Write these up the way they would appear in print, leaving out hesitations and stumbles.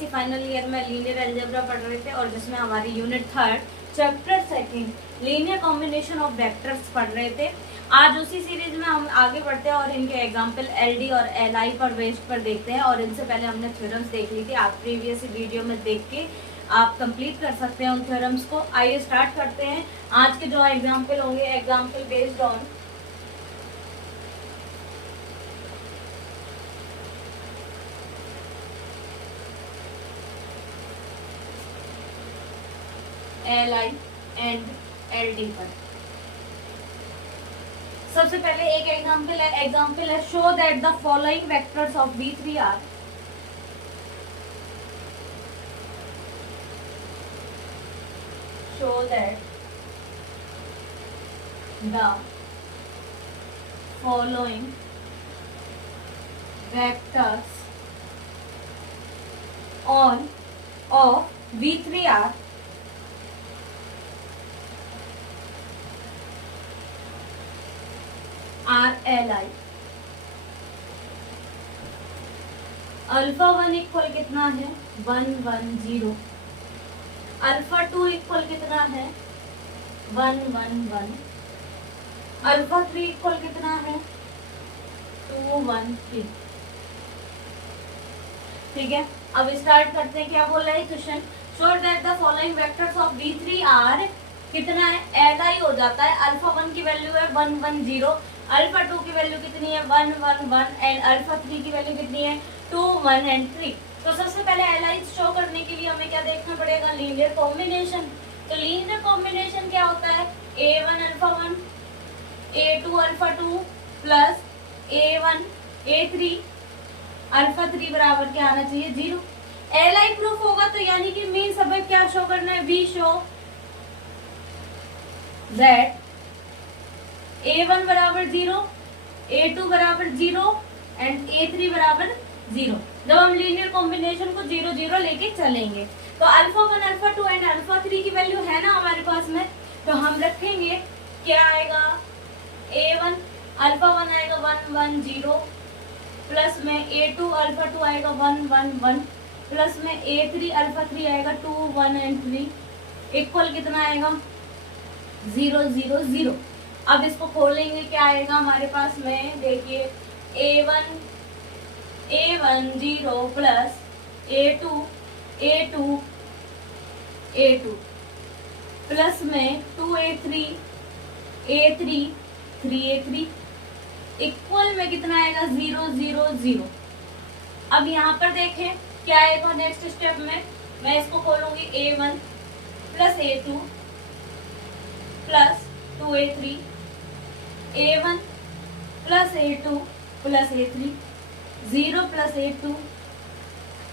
CBSE final year में linear algebra पढ़ रहे थे और जिसमें हमारी unit 3 chapter 2 linear combination of vectors पढ़ रहे थे। आज उसी सीरीज में हम आगे बढ़ते हैं और इनके एग्जाम्पल एलडी और एलआई पर बेस्ड पर देखते हैं। और इनसे पहले हमने थ्योरम्स देख ली थी, आप प्रीवियस वीडियो में देख के आप कंप्लीट कर सकते हैं उन थ्योरम्स को। आइए स्टार्ट करते हैं। आज के जो एग्जाम्पल होंगे, example based on LI and LD पर। सबसे पहले एक एग्जाम्पल है show that the following vectors of V3 are show that the following vectors on of V3 are Li। Alpha 1 equal कितना है 110। अल्फा 2 इक्वल कितना है 111। अल्फा 3 इक्वल कितना है 213। ठीक है, अब स्टार्ट करते हैं। क्या बोल रहा है question, show that the following vectors of V3 are कितना है एल आई हो जाता है। अल्फा 1 की वैल्यू है 110, अल्फा 2 की वैल्यू कितनी है 111 एंड अल्फा 3 की वैल्यू कितनी है 2 1 एंड 3। तो सबसे पहले एलाइज शो करने के लिए हमें क्या देखना पड़ेगा, लीनियर कॉम्बिनेशन। तो लीनियर कॉम्बिनेशन क्या होता है A1 alpha 1 A2 alpha 2 plus A1 A3 alpha 3 बराबर क्या आना चाहिए 0। एलआई प्रूफ होगा तो यानी कि मीन्स हमें क्या शो करना है, वी शो दैट A1 बराबर 0 A2 बराबर 0 एंड A3 बराबर 0। जब हम लीनियर कॉम्बिनेशन को 0 0 लेके चलेंगे तो अल्फा 1 अल्फा 2 एंड अल्फा 3 की वैल्यू है ना हमारे पास में, तो हम रखेंगे क्या आएगा A1 अल्फा 1 आएगा 110 प्लस में A2 अल्फा 2 आएगा 111 प्लस में A3 अल्फा 3 आएगा 2 1 एंड 3 इक्वल कितना आएगा 0 0 0। अब इसको खोलेंगे क्या आएगा हमारे पास में, देखिए A1 0 प्लस A2 प्लस में 2A3 3A3 इक्वल में कितना आएगा 0 0 0। अब यहाँ पर देखें क्या आएगा नेक्स्ट स्टेप में, मैं इसको खोलूंगी A1 plus A2 plus 2A3 A1 plus A2 plus A3 0 plus A2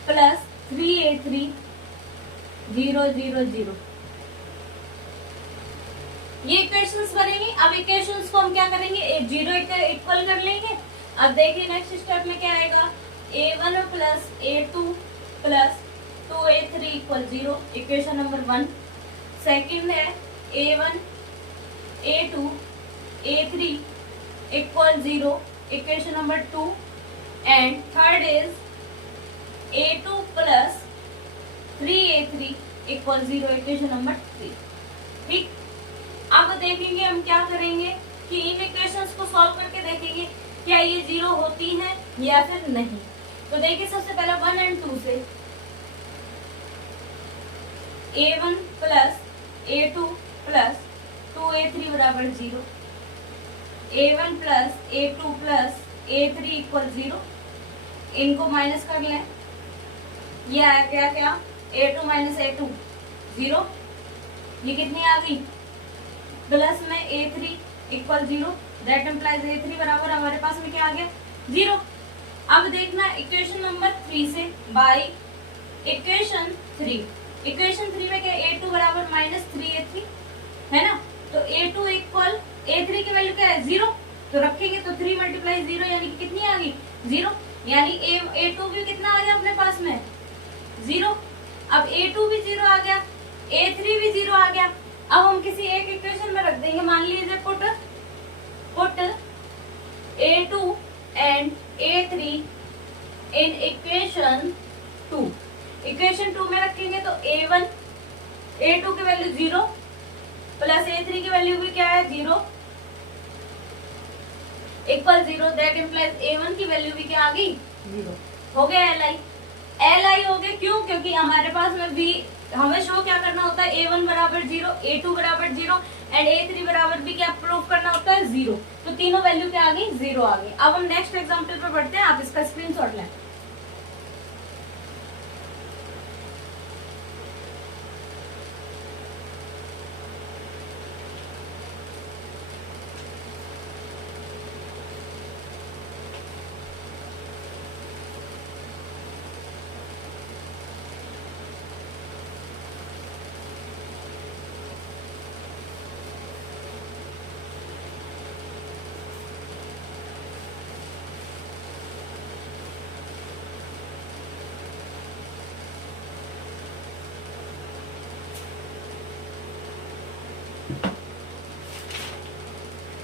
plus 3A3 0 0 0। ये इक्वेशंस बनेंगी। अब इक्वेशंस को हम क्या करेंगे, एक 0 इक्वल कर लेंगे। अब देखिए नेक्स्ट स्टेप में क्या आएगा A1 plus A2 plus 2A3 equal 0, equation number 1। Second है A1 A2 A3 equal 0, equation number 2 and third is A2 plus 3A3 equal 0, equation number 3। ठीक, अब देखेंगे हम क्या करेंगे कि इन इक्वेशंस को सॉल्व करके देखेंगे क्या ये 0 होती हैं या फिर नहीं। तो देखिए सबसे पहले 1 एंड 2 से A1 plus A2 plus 2A3 बराबर 0, A1 plus A2 plus A3 equal 0। इनको माइनस कर लें, ये आया क्या A2 माइनस A2 0, ये कितनी आ गई प्लस में A3 equal 0, that implies A3 बराबर हमारे पास में क्या आ गया 0। अब देखना इक्वेशन नंबर 3 से बाई इक्वेशन 3। इक्वेशन 3 में क्या A2 बराबर माइनस 3A3 है ना, तो A2 इक्वल A3 की वैल्यू क्या है 0, तो रखेंगे तो 3 मल्टीप्लाई 0 यानी कि कितनी आ गई 0, यानी A2 भी कितना आ गया अपने पास में 0। अब A2 भी 0 आ गया, A3 भी 0 आ गया। अब हम किसी एक इक्वेशन में रख देंगे, मान लीजिए put A2 and A3 in equation 2। Equation 2 में रखेंगे तो a1 a2 की वैल्यू 0 प्लस a3 की वैल्यू भी क्या है 0 इक्वल 0, दैट इम्प्लाइज a1 की वैल्यू भी क्या आ गई 0। हो गया li हो गया, क्यों? क्योंकि हमारे पास में भी हमें शो क्या करना होता है a1 बराबर 0, a2 बराबर 0 एंड a3 बराबर भी क्या प्रूव करना होता है 0। तो तीनों वैल्यू क्या आ गई 0 आ गई। अब हम नेक्स्ट एग्जांपल पे बढ़ते हैं, आप इसका स्क्रीनशॉट लें।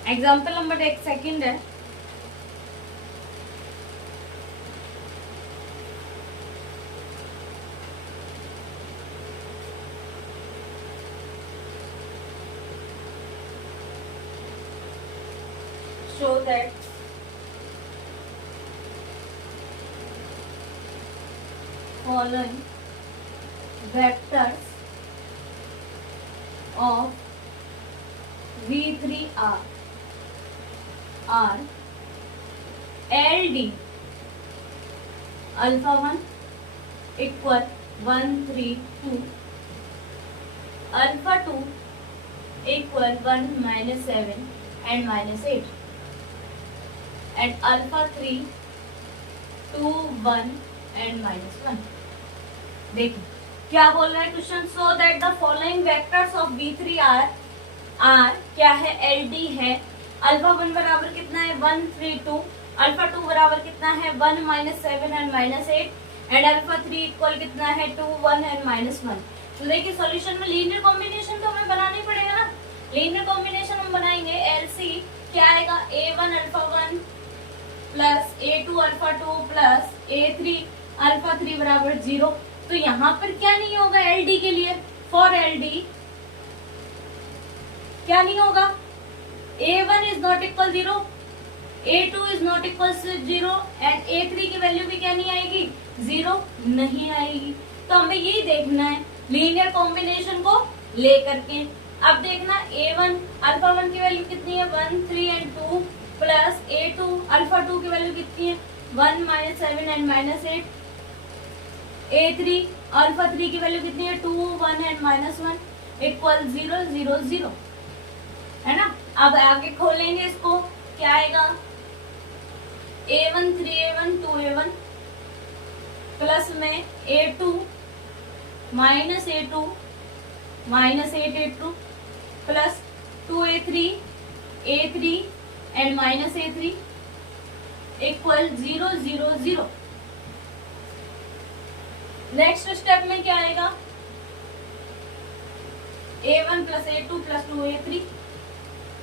एग्जाम्पल नंबर 1 सेकंड है। show that following vectors of V3 are LD alpha 1 equal 1 3 2, alpha 2 equal 1 minus 7 and minus 8, and alpha 3 2 1 and minus 1। देखिए क्या बोल रहा है question, so that the following vectors of V3 are क्या है LD है। Alpha 1 बराबर कितना है 1 3 2, अल्फा 2 बराबर कितना है 1 minus 7 and minus 8, and alpha 3 equal कितना है 2 1 एंड माइनस 1। तो देखिए सॉल्यूशन में लीनियर कॉम्बिनेशन तो हमें बनाना ही पड़ेगा ना। लीनियर कॉम्बिनेशन हम बनाएंगे, LC क्या आएगा A1 alpha 1 plus A2 alpha 2 plus A3 alpha 3 बराबर 0। तो यहाँ पर क्या नहीं होगा LD के लिए, फॉर LD क्या नहीं होगा, A1 is not equal 0, A2 is not equal 0 and A3 की वैल्यू भी क्या नहीं आएगी 0 नहीं आएगी। तो हमें यही देखना है लीनियर कॉम्बिनेशन को लेकर के। अब देखना A1 अल्फा 1 की वैल्यू कितनी है 1 3 एंड 2 प्लस A2 अल्फा 2 की वैल्यू कितनी है 1 minus 7 and minus 8, A3 alpha 3 की वैल्यू कितनी है 2 1 एंड माइनस 1 इक्वल 0 0 0, है ना। अब आगे खोलेंगे इसको, क्या आएगा A1 3A1 2A1 प्लस में A2 minus A2 minus 8A2 plus 2A3 A3 and minus A3 equal 0 0 0। Next step में क्या आएगा A1 plus A2 plus 2A3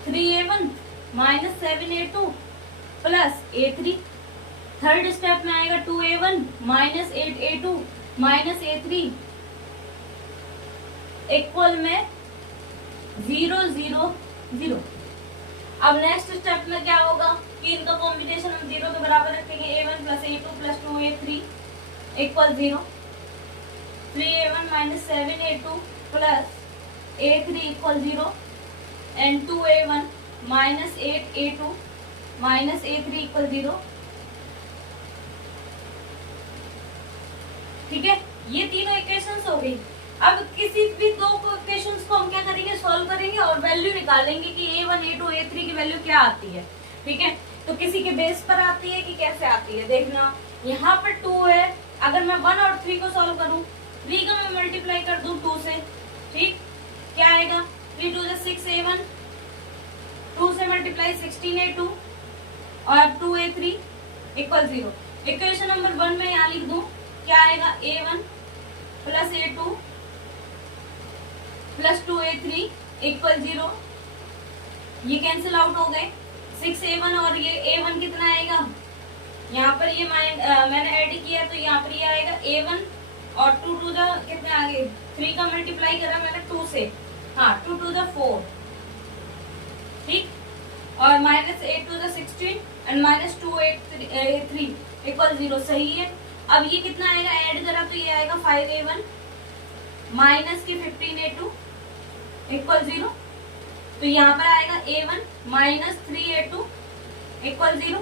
3A1 minus 7A2 plus A3। Third step में आएगा 2A1 minus 8A2 minus A3 equal में 0 0 0। अब next step में क्या होगा कि इनका कॉम्बिनेशन हम 0 के बराबर रखेंगे, A1 plus A2 plus 2A3 equal 0, 3A1 minus 7A2 plus A3 equal 0 and 2A1 minus 8A2 minus A3 equal 0। ठीक है, ये तीनों इक्वेशंस हो गई। अब किसी भी दो इक्वेशंस को हम क्या करेंगे सॉल्व करेंगे और वैल्यू निकालेंगे कि A1 A2 A3 की वैल्यू क्या आती है। ठीक है, तो किसी के बेस पर आती है कि कैसे आती है देखना। यहाँ पर 2 है, अगर मैं 1 और 3 को सॉल्व करूं, 3 का मैं मल्टीप्लाई कर दूं 2 से, ठीक क्या आएगा 3 2 6A1, 2 से मल्टीप्लाई 16A2 और 2A3 इक्वल 0। इक्वेशन नंबर 1 में यहाँ लिख दूं, क्या आएगा A1 plus A2 plus 2A3 equal 0, ये कैंसिल आउट हो गए। 6A1 और ये A1 कितना आएगा, यहाँ पर ये मैंने ऐड किया तो यहाँ पर ये आएगा A1 और 2 टू जा कितने आगे 3 का मल्टीप्लाई करा मैंने 2 से, हाँ 2 टू जा 4, ठीक, और माइनस 8 टू जा 16 एंड माइनस 2 8 3 इक्वल 0, सही है। अब ये कितना आएगा, ऐड करा तो ये आएगा 5a1 माइनस की 15a2 इक्वल 0, तो यहाँ पर आएगा a1 minus 3a2 equal 0,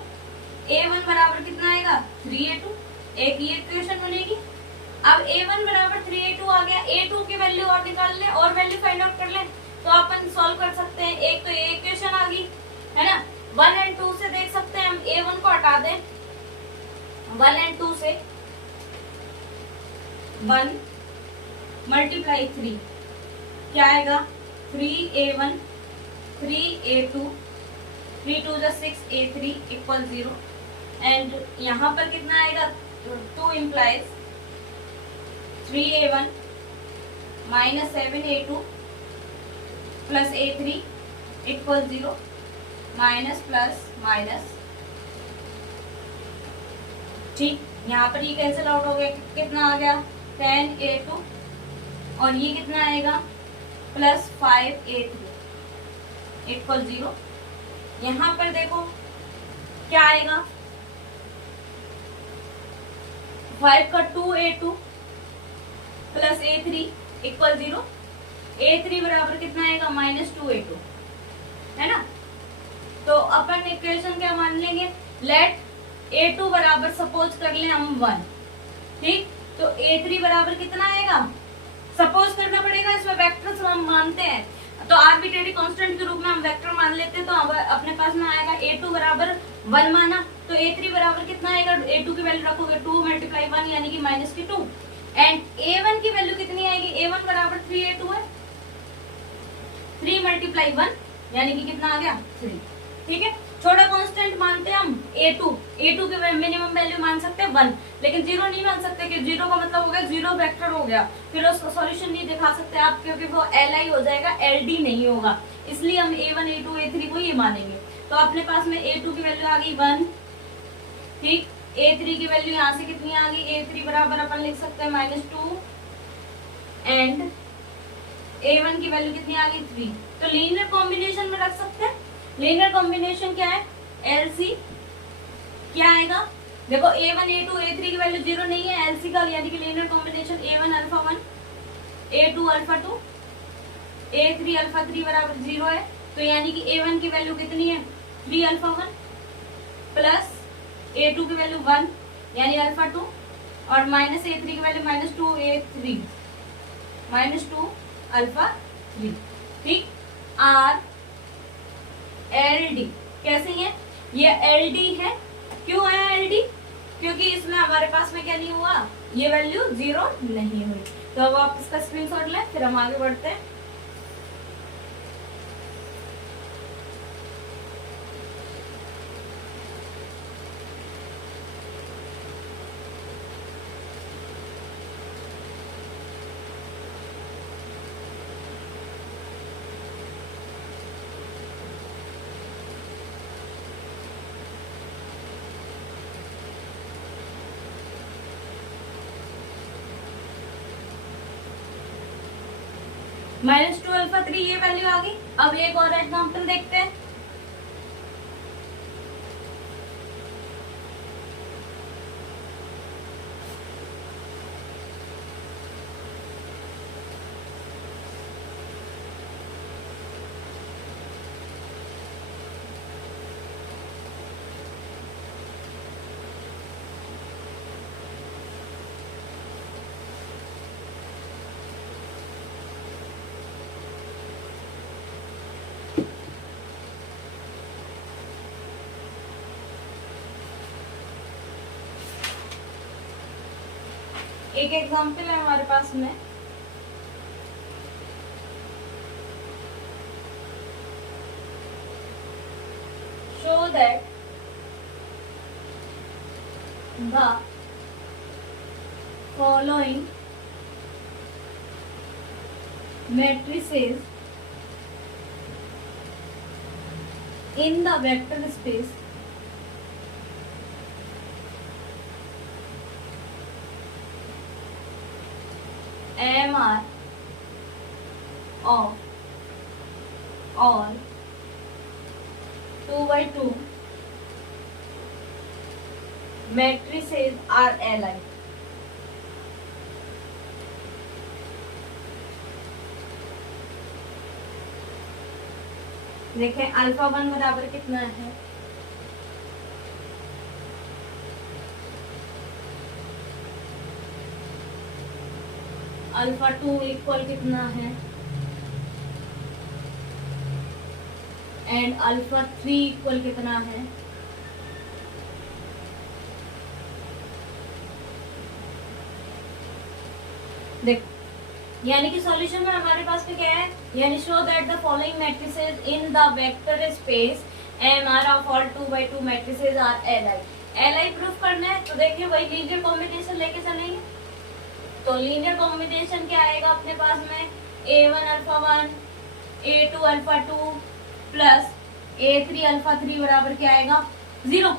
a1 बराबर कितना आएगा 3a2, एक ये इक्वेशन बनेगी। अब a1 बराबर 3a2 आ गया, a2 की वैल्यू और निकाल ले और वैल्यू फाइंड आउट कर ले तो अपन सॉल्व कर सकते हैं। एक तो ये इक्वेशन आ गई है ना, 1 एंड 2 से देख सकते हैं हम, a1 को हटा दें 1 एंड 2 से, 1 मल्टीप्लाई 3 क्या आएगा 3a1 3a2 3 टू जा 6a3 इक्वल 0 एंड यहाँ पर कितना आएगा 2 implies 3a1 minus 7a2 plus a3 equal 0, minus plus minus, ठीक, यहाँ पर ये कैंसिल आउट हो गया, कितना आ गया 10a2 और ये कितना आएगा प्लस 5a3 इक्वल 0। यहाँ पर देखो क्या आएगा 5 का 2a2 plus a3 equal 0, a3 बराबर कितना आएगा माइनस 2a2, है ना। तो अपन इक्वेशन क्या मान लेंगे, लेट a2 बराबर सपोज कर ले हम 1, ठीक, तो a3 बराबर कितना आएगा, सपोज करना पड़ेगा, इसमें वेक्टर्स हम मानते हैं तो आर्बिट्रेरी कांस्टेंट के रूप में हम वेक्टर मान लेते हैं, तो अपने पास में आएगा a2 बराबर 1 माना, तो a3 बराबर कितना आएगा, a2 की वैल्यू रखोगे 2 मल्टीप्लाई 1 यानी कि माइनस की 2 एंड a1 की वैल्यू कितनी आएगी, a1 बराबर 3a2 है, 3 मल्टीप्लाई 1 यानी कि कितना आ गया 3, ठीक है। छोटा कांस्टेंट मानते हैं हम a2 की मिनिमम वैल्यू मान सकते हैं 1, लेकिन 0 नहीं मान सकते कि 0 का मतलब हो गया 0 वेक्टर हो गया, फिर उसका सॉल्यूशन नहीं दिखा सकते आप क्योंकि वो li हो जाएगा, ld नहीं होगा, इसलिए हम a1 a2 a3 को ये मानेंगे। तो अपने पास में a2 की वैल्यू आ गई 1, ठीक, a3 की वैल्यू यहाँ से कितनी आ गई, a3 बराबर अपन लिख सकते हैं -2 एंड a1 की वैल्यू कितनी आ गई 3, तो लीनियर कॉम्बिनेशन में रख सकते हैं। लीनियर कॉम्बिनेशन क्या है, LC क्या आएगा, देखो a1 a2 a3 की वैल्यू 0 नहीं है, LC का यानी कि linear combination a1 alpha 1 a2 alpha 2 a3 alpha 3 बराबर 0 है, तो यानी कि a1 की वैल्यू कितनी है 3 अल्फा 1 प्लस a2 की वैल्यू 1 यानी अल्फा 2 और माइनस a3 की वैल्यू -2 a3 -2 अल्फा 3, ठीक। आर एल डी कैसे है, ये एल डी है, क्यों है एल डी, क्योंकि इसमें हमारे पास में क्या नहीं हुआ, ये वैल्यू 0 नहीं हुई। तो अब आप इसका स्क्रीनशॉट लें, फिर हम आगे बढ़ते हैं। -2 अल्फा 3 ये वैल्यू आ गई। अब एक और एग्जांपल देखते हैं। एक एग्जांपल है हमारे पास में, show that the following matrices in the vector space AMR of all 2 by 2 matrices are Li. देखें अल्फा 1 बराबर कितना है, अल्फा 2 इक्वल कितना है, एंड अल्फा 3 इक्वल कितना है, देखो यानी कि सॉल्यूशन में हमारे पास में क्या है, यानी show that the following matrices in the vector space MR of all 2 by 2 matrices are LI proof करना है। तो देखिए वही लीनियर कॉम्बिनेशन लेके चलेंगे। तो लीनियर कॉम्बिनेशन क्या आएगा अपने पास में, a1 alpha 1 a2 alpha 2 plus a3 alpha 3 बराबर क्या आएगा 0।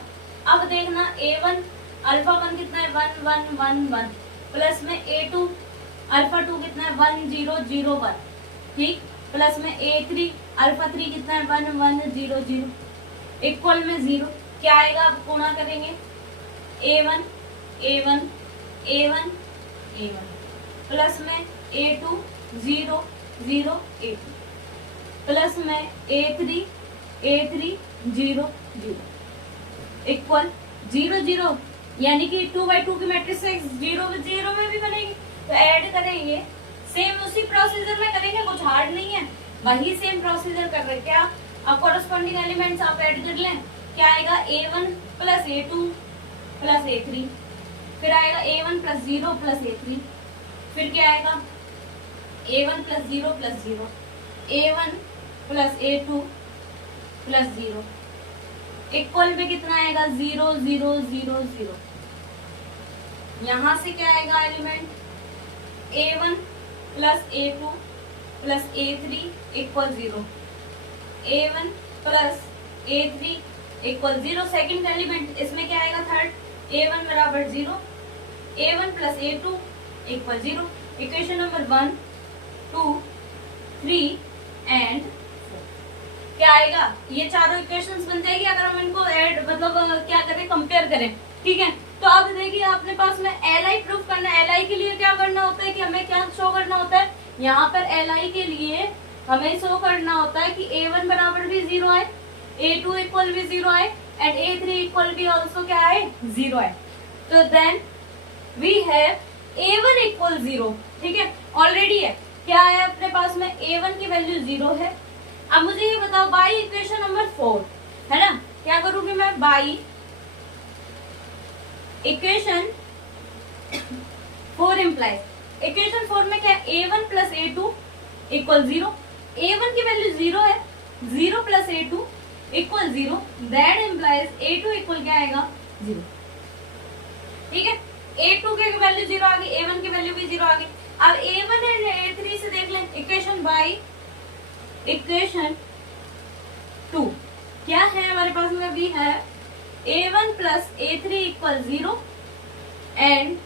अब देखना a1 अल्फा 1 कितना है 1 1 1 1 प्लस में a2 अल्फा 2 कितना है 1 0 0 1, ठीक, प्लस में a3 अल्फा 3 कितना है 1 1 0 0 इक्वल में 0 क्या आएगा, अब गुणा करेंगे a1 a1 a1 a1 plus में a2 0 0 a2 प्लस में a3 0 0 इक्वल 0 0, यानी कि 2 by 2 की मैट्रिक्स 0 0 में भी बनेगी। तो ऐड करेंगे, सेम उसी प्रोसीजर में करेंगे, कुछ हार्ड नहीं है, वही सेम प्रोसीजर कर रहे हैं। क्या, अब कॉरेस्पॉन्डिंग एलिमेंट्स आप ऐड कर लें, क्या आएगा a1 plus a2 plus a3, फिर आएगा a1 प्लस 0 प्लस a3, फिर क्या आएगा a1 plus 0 plus 0, a1 plus a2 plus 0 equal में कितना आएगा 0 0 0 0। यहां से क्या आएगा element a1 plus a2 plus a3 equal 0, a1 plus a3 equal 0। Second element इसमें क्या आएगा थर्ड, a1 बराबर 0, a1 plus a2 equal 0। Equation number 1 2 3 and 4 क्या आएगा, ये चारों इक्वेशंस बन जाएगी अगर हम इनको ऐड मतलब क्या करें कंपेयर करें, ठीक है। तो अब देखिए अपने पास में एलआई प्रूफ करना है। एलआई के लिए क्या करना होता है कि हमें क्या शो करना होता है, यहाँ पर एलआई के लिए हमें शो करना होता है कि a1 बराबर भी 0 आए, a2 इक्वल भी 0 आए एंड a3 इक्वल भी ऑल्सो क्या है 0 आए। तो then we have a1 equal 0, ठीक है, ऑलरेडी है। क्या है अपने पास में a1 की वैल्यू 0 है। अब मुझे ये बताओ बाई इक्वेशन नंबर 4 है ना, क्या करूंगी मैं, बाई इक्वेशन 4 इम्प्लाइज, इक्वेशन 4 में क्या a1 plus a2 equal 0, a1 की वैल्यू 0 है, 0 plus a2 equal 0, that implies a2 equal क्या आएगा 0, ठीक है। a2 की वैल्यू 0 आ गई, a1 की वैल्यू भी 0 आ गई। अब a1 एंड a3 से देख लें, इक्वेशन बाई इक्वेशन 2 क्या है हमारे पास में, भी है a1 plus a3 equal 0 and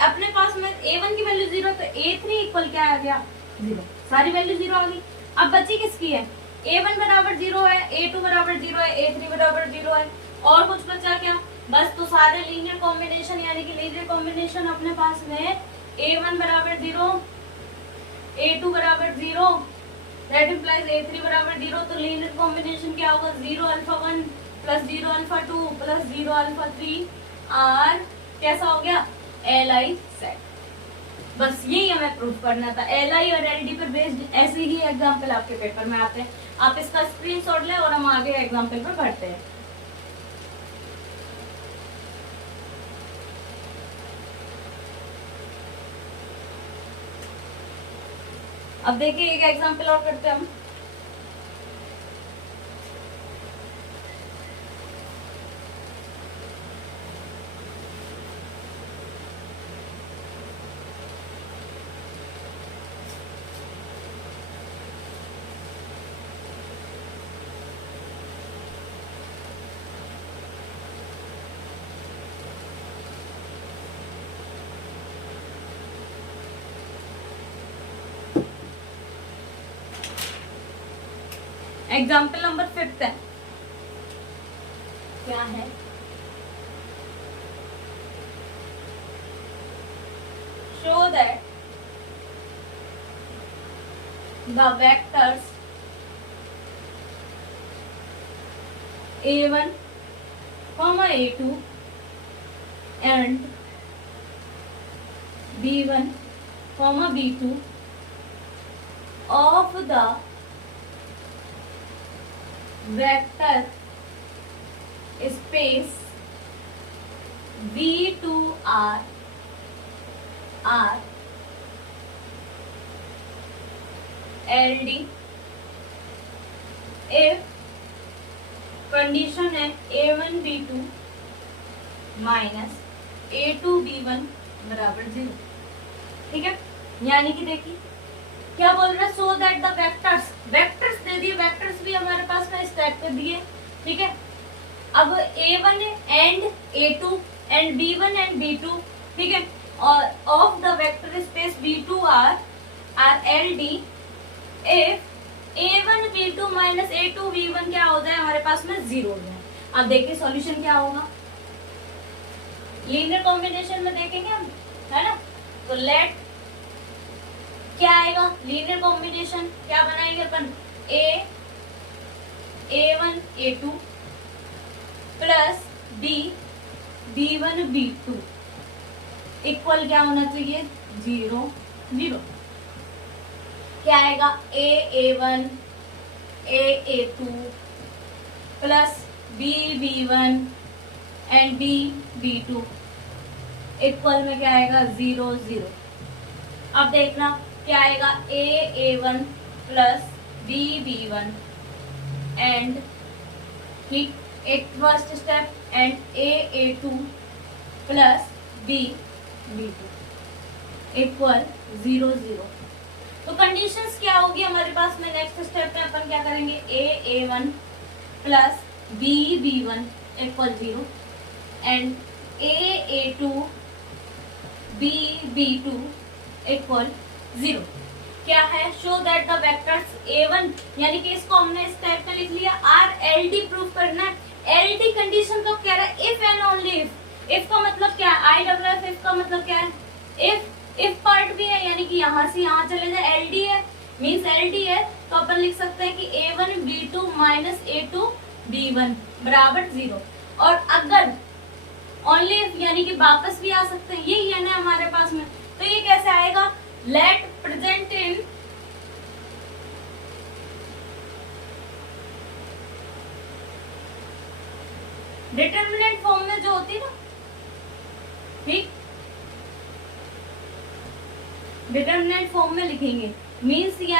अपने पास में a1 की वैल्यू 0 तो a3 इक्वल क्या आ गया 0, सारी वैल्यू 0 आ गई। अब बची किसकी है, a1 बराबर 0 है, a2 बराबर 0 है, a3 बराबर 0 है, और कुछ बचा क्या, बस। तो सारे लीनियर कॉम्बिनेशन यानी कि लीनियर कॉम्बिनेशन अपने पास में a1 बराबर 0 a2 बराबर 0 दैट इम्प्लाइज a3 बराबर 0। तो लीनियर कॉम्बिनेशन क्या होगा 0 alpha 1 plus 0 alpha 2 plus 0 alpha 3 are कैसा हो गया एलआई सेट। बस यही हमें प्रूफ करना था। एलआई और एलडी पर बेस्ड ऐसे ही एग्जांपल आपके पेपर में आते हैं, आप इसका स्क्रीनशॉट लें और हम आगे एग्जांपल पर बढ़ते हैं। अब देखिए एक एग्जांपल और करते हैं हम। एग्जाम्पल नंबर 5 है, क्या है? Show that the vectors a1 comma a2 and b1 comma b2 of the vector space v2 are LD if condition है a1 b2 minus a2 b1 बराबर 0। ठीक है, यानी कि देखिए क्या बोल रहा है, सो दैट द वेक्टर्स दे दिए, वेक्टर्स भी हमारे पास में इस टाइप पे दिए। ठीक है, अब a1 and a2 and b1 and b2, ठीक है, और of the vector space v2 are LD if a1 b2 minus a2 b1 क्या हो जाए हमारे पास में 0 हो जाए। अब देखिए सॉल्यूशन क्या होगा, लीनियर कॉम्बिनेशन में देखेंगे हम, है ना। तो लेट क्या आएगा, लीनियर कॉम्बिनेशन क्या बनाएंगे अपन, a1 a2 plus b1 b2 equal क्या होना चाहिए, 0 0। क्या आएगा, a1 a2 plus b1 and b2 equal में क्या आएगा, 0 0। अब देखना क्या आएगा, a1 प्लस b1 एंड ठीक एक first step and a2 plus b2 equal 0 0। तो कंडीशंस क्या होगी हमारे पास में, नेक्स्ट स्टेप में अपन क्या करेंगे, a1 plus b1 equal 0 and a2 b2 equal 0। क्या है, show that the vectors a1, यानी कि इसको हमने इस टाइप में लिख लिया, आर LD प्रूव करना है। LD कंडीशन कब कह रहा है, इफ एंड ओनली इफ का मतलब क्या है, IFF का मतलब क्या है, इफ पार्ट भी है, यानी कि यहाँ से यहाँ चले जाए, LD है मीन्स LD है, तो अपन लिख सकते हैं कि a1 b2 minus a2 b1 बराबर 0। और अगर ओनली इफ यानी कि वापस भी आ सकते हैं, यही है ना हमारे पास में। तो ये कैसे आएगा, late present in determinant form में जो होती है ना, ठीक, डिटर्मिनेंट फॉर्म में लिखेंगे, मीन्स ये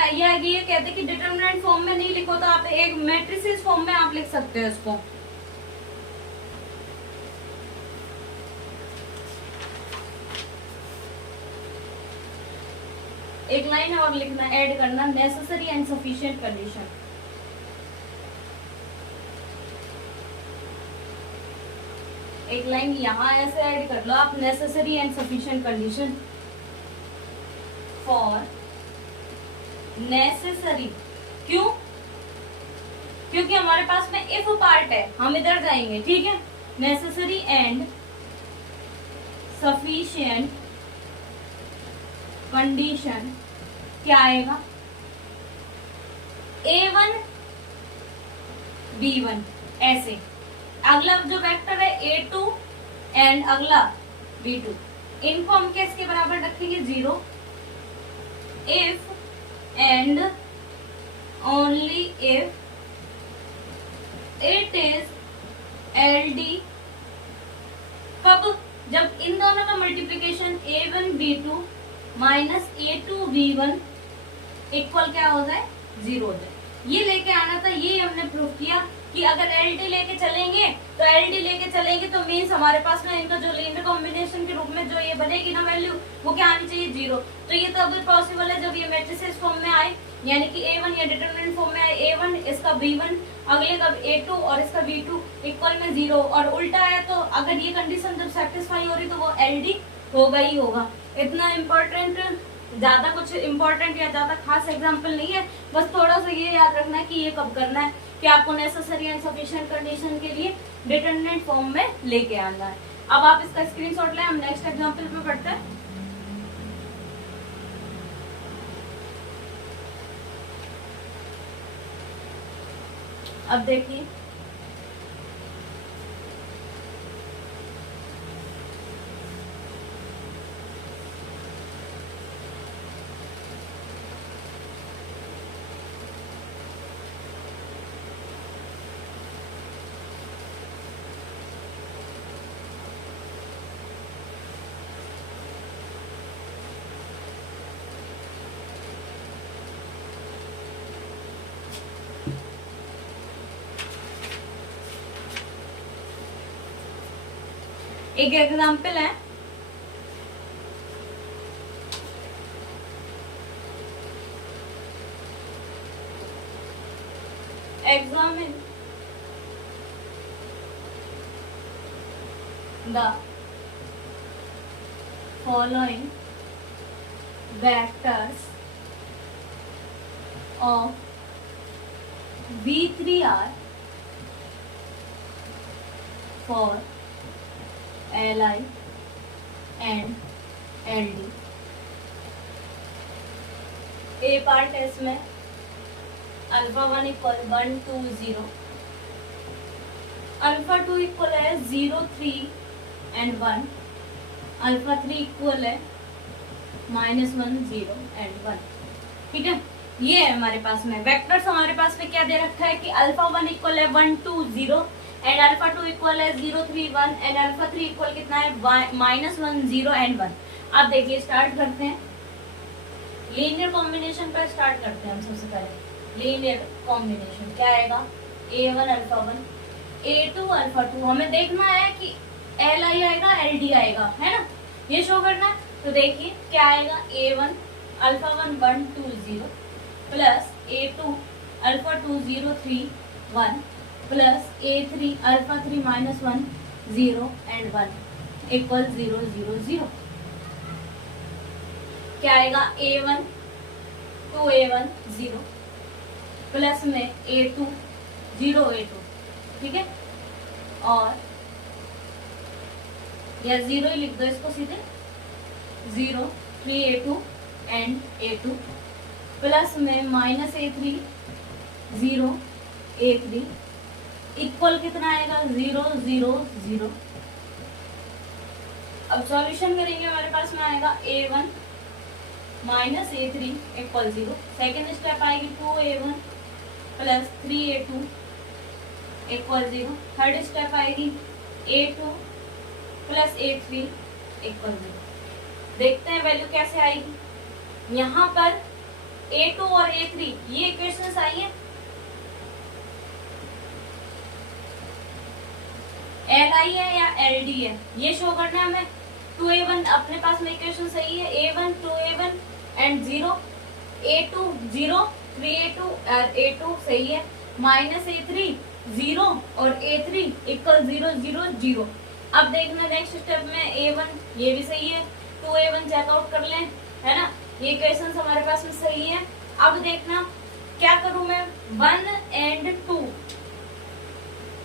कहते हैं कि डिटर्मिनेंट फॉर्म में नहीं लिखो तो आप एक मैट्रिसेस फॉर्म में आप लिख सकते हो इसको। एक लाइन और लिखना, ऐड करना, नेसेसरी एंड सफिशिएंट कंडीशन। एक लाइन यहाँ ऐसे ऐड कर लो आप, necessary and sufficient condition for necessary. क्यों, क्योंकि हमारे पास में इफ पार्ट है, हम इधर जाएंगे, ठीक है। नेसेसरी एंड सफिशिएंट कंडीशन क्या आएगा, a1 b1 ऐसे, अगला जो वेक्टर है a2 एंड अगला b2, इनको हम किसके बराबर रखेंगे, 0। If and only if it is LD, कब, जब इन दोनों का multiplication a1 b2 minus a2 b1 equal क्या हो जाए, 0 हो जाए। ये लेके आना था, ये हमने प्रूव किया कि अगर LD लेके चलेंगे तो LD लेके चलेंगे तो मीन्स हमारे पास में इनका जो लीनियर कॉम्बिनेशन के रूप में जो ये बनेगी ना वैल्यू, वो क्या आनी चाहिए, 0। तो ये तब पॉसिबल है जब ये मैट्रिसेस फॉर्म में आए, यानी कि a1 या डिटरमिनेंट फॉर्म में आए, a1 इसका b1 अगले का a2 और इसका b2 इक्वल में 0, और उल्टा है तो अगर ये कंडीशन जब सेटिस्फाई हो रही तो वो LD होगा ही होगा। इतना इम्पोर्टेंट ज्यादा कुछ इंपॉर्टेंट या ज्यादा खास एग्जाम्पल नहीं है, बस थोड़ा सा ये याद रखना है कि ये कब करना है, कि आपको नेसेसरी एंड सफिशिएंट कंडीशन के लिए डिटरमिनेंट फॉर्म में लेके आना है। अब आप इसका स्क्रीनशॉट लें, हम नेक्स्ट एग्जाम्पल पे पढ़ते हैं। अब देखिए, एक एग्जाम्पल है, examine the following vectors of V3R for Li and Ld। A part है इसमें अल्फा 1 इक्वल 1 2 0, अल्फा 2 इक्वल है 0 3 एंड 1, अल्फा 3 इक्वल है -1 0 एंड 1। ठीक है, ये है हमारे पास में वेक्टर्स। हमारे पास में क्या दे रखा है कि अल्फा 1 इक्वल है 1 2 0 एंड अल्फा 2 इक्वल है 0 3 1 एंड अल्फा 3 इक्वल कितना है -1 0 एंड 1। अब देखिए, स्टार्ट करते हैं लीनियर कॉम्बिनेशन पर। स्टार्ट करते हैं हम सबसे पहले लीनियर कॉम्बिनेशन। क्या आएगा, a1 अल्फा 1 a2 अल्फा 2। हमें देखना है कि Li आएगा Ld आएगा, है ना, ये शो करना है। तो देखिए क्या आएगा, a1 alpha 1 1 2 0 plus a2 alpha 2 0 3 1 plus a3 alpha 3 -1 0 and 1 equal 0 0 0। क्या आएगा, a1 2a1 0 प्लस में a2 0 a2। ठीक है, और या 0 ही लिख दो इसको सीधे, 0 3 a2 एंड a2 प्लस में -a3 0 a3 इक्वल कितना आएगा, 0 0 0। अब सॉल्यूशन करेंगे, हमारे पास में आएगा a1 -a3 equal 0। Second step आएगी 2a1 plus 3a2 equal 0। Third step आएगी a2 प्लस a3 इक्वल 0। देखते हैं वैल्यू कैसे आएगी। यहाँ पर a2 और a3 ये इक्वेशंस आई है, Li है या Ld है, ये शो करना है हमें। 2a1 अपने पास में इक्वेशन सही है, a1 2a1 and 0 a2 0 3a2 और a2 सही है, -a3 0 और a3 इक्वल 0 0 0। अब देखना नेक्स्ट स्टेप में a1 ये भी सही है, 2a1 चेकआउट कर लें, है ना, ये इक्वेशंस हमारे पास में सही है। अब देखना क्या करूं मैं, 1 एंड 2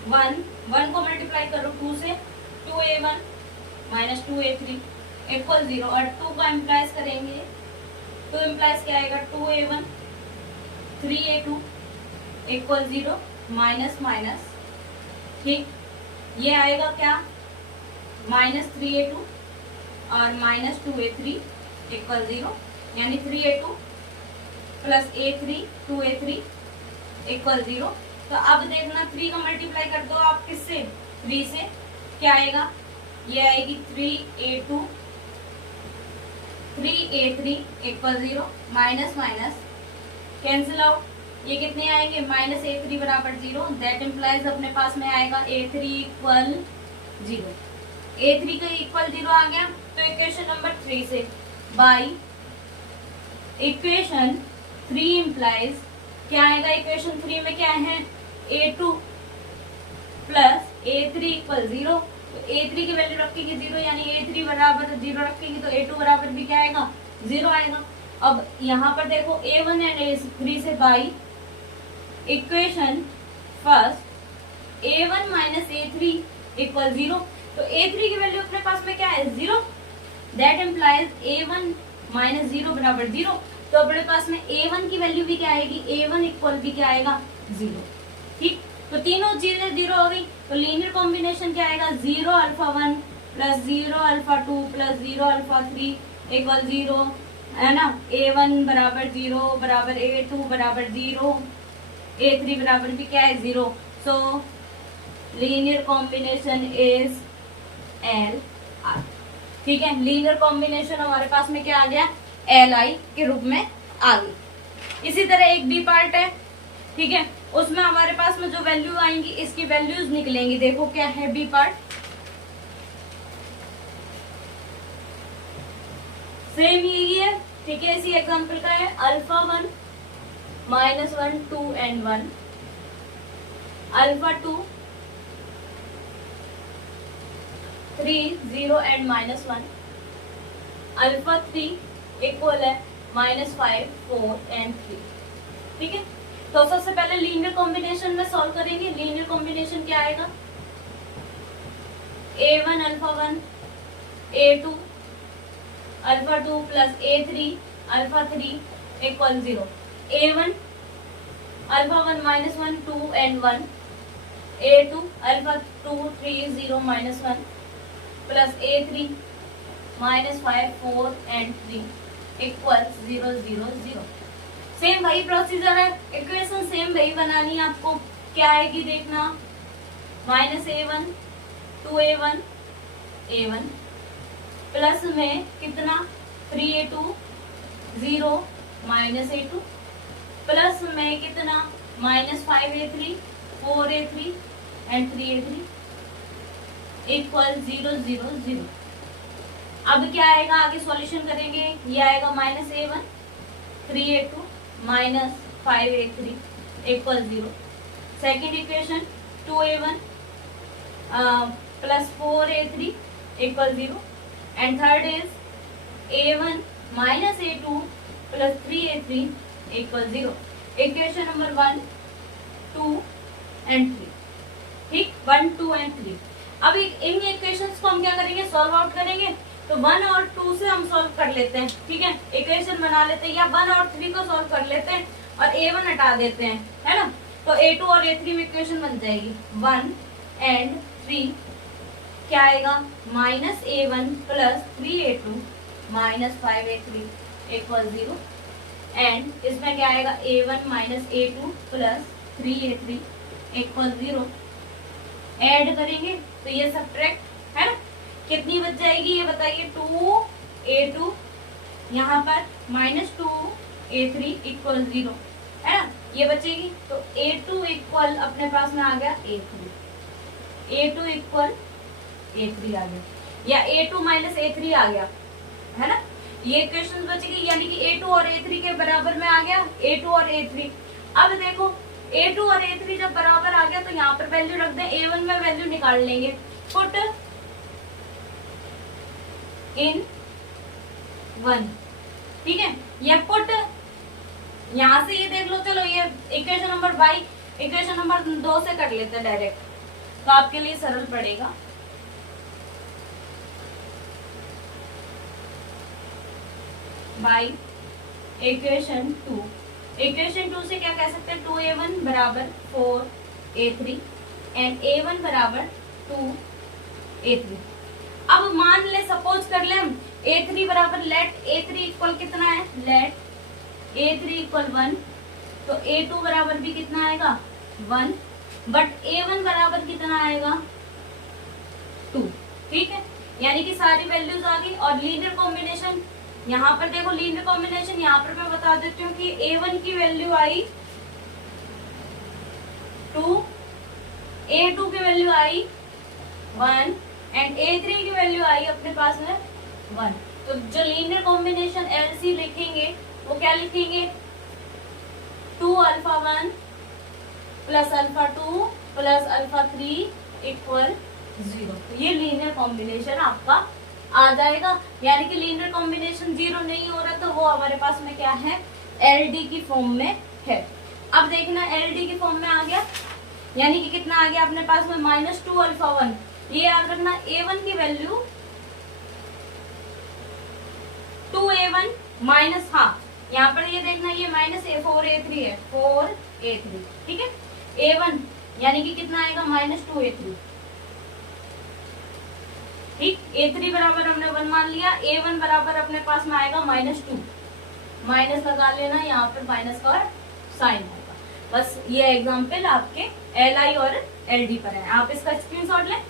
1 को मल्टीप्लाई करो 2 से, 2a1 -2a3 इक्वल 0 और 2 का इम्प्लाइज करेंगे तो इम्प्लाइज क्या आएगा, 2a1 3a2 equal 0 minus minus. ठीक, ये आएगा क्या, -3a2 और -2a3 इक्वल 0, यानी 3a2 plus a3 2a3 equal 0। तो अब देखना 3 का मल्टीप्लाई कर दो आप किससे, 3 से, क्या आएगा, ये आएगी 3a2 3a3 equal 0, minus minus cancel out, ये कितने आएंगे, -a3 बराबर 0। दैट इम्प्लाइज अपने पास में आएगा a3 इक्वल 0। a3 का इक्वल 0 आ गया, तो इक्वेशन नंबर 3 से बाई इक्वेशन 3 इम्प्लाइज क्या आएगा, इक्वेशन 3 में क्या है, a2 प्लस a3 इक्वल 0। तो a3 की वैल्यू रखेगी 0, यानी a3 बराबर 0 रखेगी तो a2 बराबर भी क्या आएगा, 0 आएगा। अब यहाँ पर देखो A1 एंड A3 से by equation first A1 minus A3 equal 0। तो A3 की वैल्यू अपने पास में क्या है 0, दैट इम्प्लाइज A1 माइनस 0 बराबर 0। तो अपने पास में A1 की वैल्यू भी क्या आएगी, A1 इक्वल भी क्या आएगा 0। ठीक, तो तीनों चीजें 0 हो गई। तो लीनियर कॉम्बिनेशन क्या आएगा 0 alpha 1 plus 0 alpha 2 plus 0 alpha 3 equal 0, है ना। A1 बराबर 0 बराबर A2 बराबर 0, A3 बराबर भी क्या है 0। सो लीनियर कॉम्बिनेशन इज LI। ठीक है, लीनियर कॉम्बिनेशन हमारे पास में क्या आ गया, LI के रूप में आ गई। इसी तरह एक बी पार्ट है, ठीक है, उसमें हमारे पास में जो वैल्यू आएंगी इसकी वैल्यूज निकलेंगी। देखो क्या है बी पार्ट, सेम यही है। ठीक है, इसी एग्जांपल का है alpha 1 minus 1 2 and 1, alpha 2 3 0 and minus 1, alpha 3 equal है माइनस 5 4 एंड 3। ठीक है, तो सबसे पहले लीनियर कॉम्बिनेशन में सॉल्व करेंगे। लीनियर कॉम्बिनेशन क्या आएगा, A1 alpha 1 A2 alpha 2 plus A3 alpha 3 equal 0। A1 alpha 1 minus 1 2 and 1, A2 alpha 2 3 0 minus 1 plus A3 minus 5 4 and 3 equal 0 0 0। Same वही प्रोसीजर है, इक्वेशन सेम वही बनानी है आपको। क्या आएगी देखना, minus A1 2A1 A1 plus में कितना 3A2 0 माइनस A2 प्लस में कितना minus 5A3 4A3 and 3A3 equal 0 0 0। अब क्या आएगा, आगे सॉल्यूशन करेंगे। ये आएगा minus A1 3A2 minus 5A3 equal 0। Second equation 2A1 plus 4A3 equal 0 and third is A1 minus A2 plus 3A3 equal 0। Equation number 1 2 and 3। ठीक, 1 2 and 3। अब इन equations को हम क्या करेंगे, सॉल्व आउट करेंगे। तो 1 और 2 से हम सॉल्व कर लेते हैं। ठीक है, इक्वेशन बना लेते हैं, या 1 और 3 को सॉल्व कर लेते हैं और A1 हटा देते हैं, है ना। तो A2 और A3 में इक्वेशन बन जाएगी 1 एंड 3 क्या आएगा, minus A1 plus 3A2 minus 5A3 equal 0 and इसमें क्या आएगा A1 minus A2 plus 3A3 equal 0। Add करेंगे तो ये सब्ट्रैक्ट, है ना, कितनी बच जाएगी ये बताइए, 2A2 यहाँ पर माइनस 2A3 इक्वल 0, है ना, ये बचेगी। तो A2 इक्वल अपने पास में आ गया A3, A2 इक्वल A3 आ गया, या A2 माइनस A3 आ गया, है ना। ये इक्वेशन बचेगी, यानी कि A2 और A3 के बराबर में आ गया A2 और A3। अब देखो A2 और A3 जब बराबर आ गया तो यहाँ पर वैल्यू रख दें, A1 में वैल्यू निकाल लेंगे, पुट इन 1। ठीक है, ये पुट यहाँ से ये देख लो, चलो ये equation number by equation number 2 से कर लेते हैं डायरेक्ट, तो आपके लिए सरल पड़ेगा। बाई इक्वेशन 2, इक्वेशन 2 से क्या कह सकते हैं, 2A1 बराबर 4A3 एंड A1 बराबर 2A3। अब मान ले, सपोज कर ले हम A3 बराबर, लेट A3 इक्वल कितना है, लेट A3 इक्वल 1, तो A2 बराबर भी कितना आएगा 1, बट A1 बराबर कितना आएगा 2। ठीक है, यानी कि सारी वैल्यूज आ गई। और लीनियर कॉम्बिनेशन यहाँ पर देखो, लीनियर कॉम्बिनेशन यहाँ पर मैं बता देती हूँ कि A1 की वैल्यू आई 2, A2 की वैल्यू आई 1 एंड A3 की वैल्यू आई अपने पास में 1। तो जो लीनियर कॉम्बिनेशन LC लिखेंगे वो क्या लिखेंगे, 2 alpha 1 plus alpha 2 plus alpha 3 equal 0। तो ये लीनियर कॉम्बिनेशन आपका आ जाएगा, यानी कि लीनियर कॉम्बिनेशन 0 नहीं हो रहा तो वो हमारे पास में क्या है, एलडी की फॉर्म में है। अब देखना एलडी की फॉर्म में आ गया, यानी कि कितना आ गया अपने पास में -2 अल्फा 1। ये याद रखना A1 की वैल्यू 2A1 माइनस, हाँ यहाँ पर ये देखना ये -4A3 है, 4A3, ठीक है। A1 यानी कि कितना आएगा -2A3, ठीक। A3 बराबर हमने 1 मान लिया, A1 बराबर अपने पास में आएगा -2, माइनस लगा लेना, यहाँ पर माइनस का साइन होगा। बस ये एग्जाम्पल आपके LI और LD पर है, आप इसका स्क्रीनशॉट लें।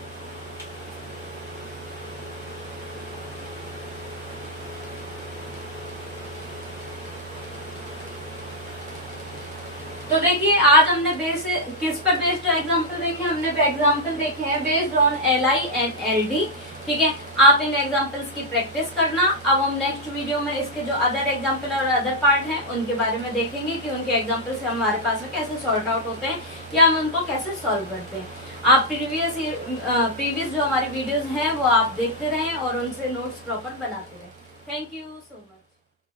तो देखिए आज हमने किस पर बेस्ड एग्जाम्पल देखे, हमने एग्जाम्पल देखे हैं based on LI and LD, ठीक है। आप इन एग्जाम्पल्स की प्रैक्टिस करना। अब हम नेक्स्ट वीडियो में इसके जो अदर एग्जाम्पल और अदर पार्ट हैं उनके बारे में देखेंगे कि उनके एग्जाम्पल से हमारे पास में कैसे सॉर्ट आउट होते हैं या हम उनको कैसे सॉल्व करते हैं। आप प्रीवियस जो हमारी वीडियोस हैं वो आप देखते रहें और उनसे नोट्स प्रॉपर बनाते रहें। Thank you so much.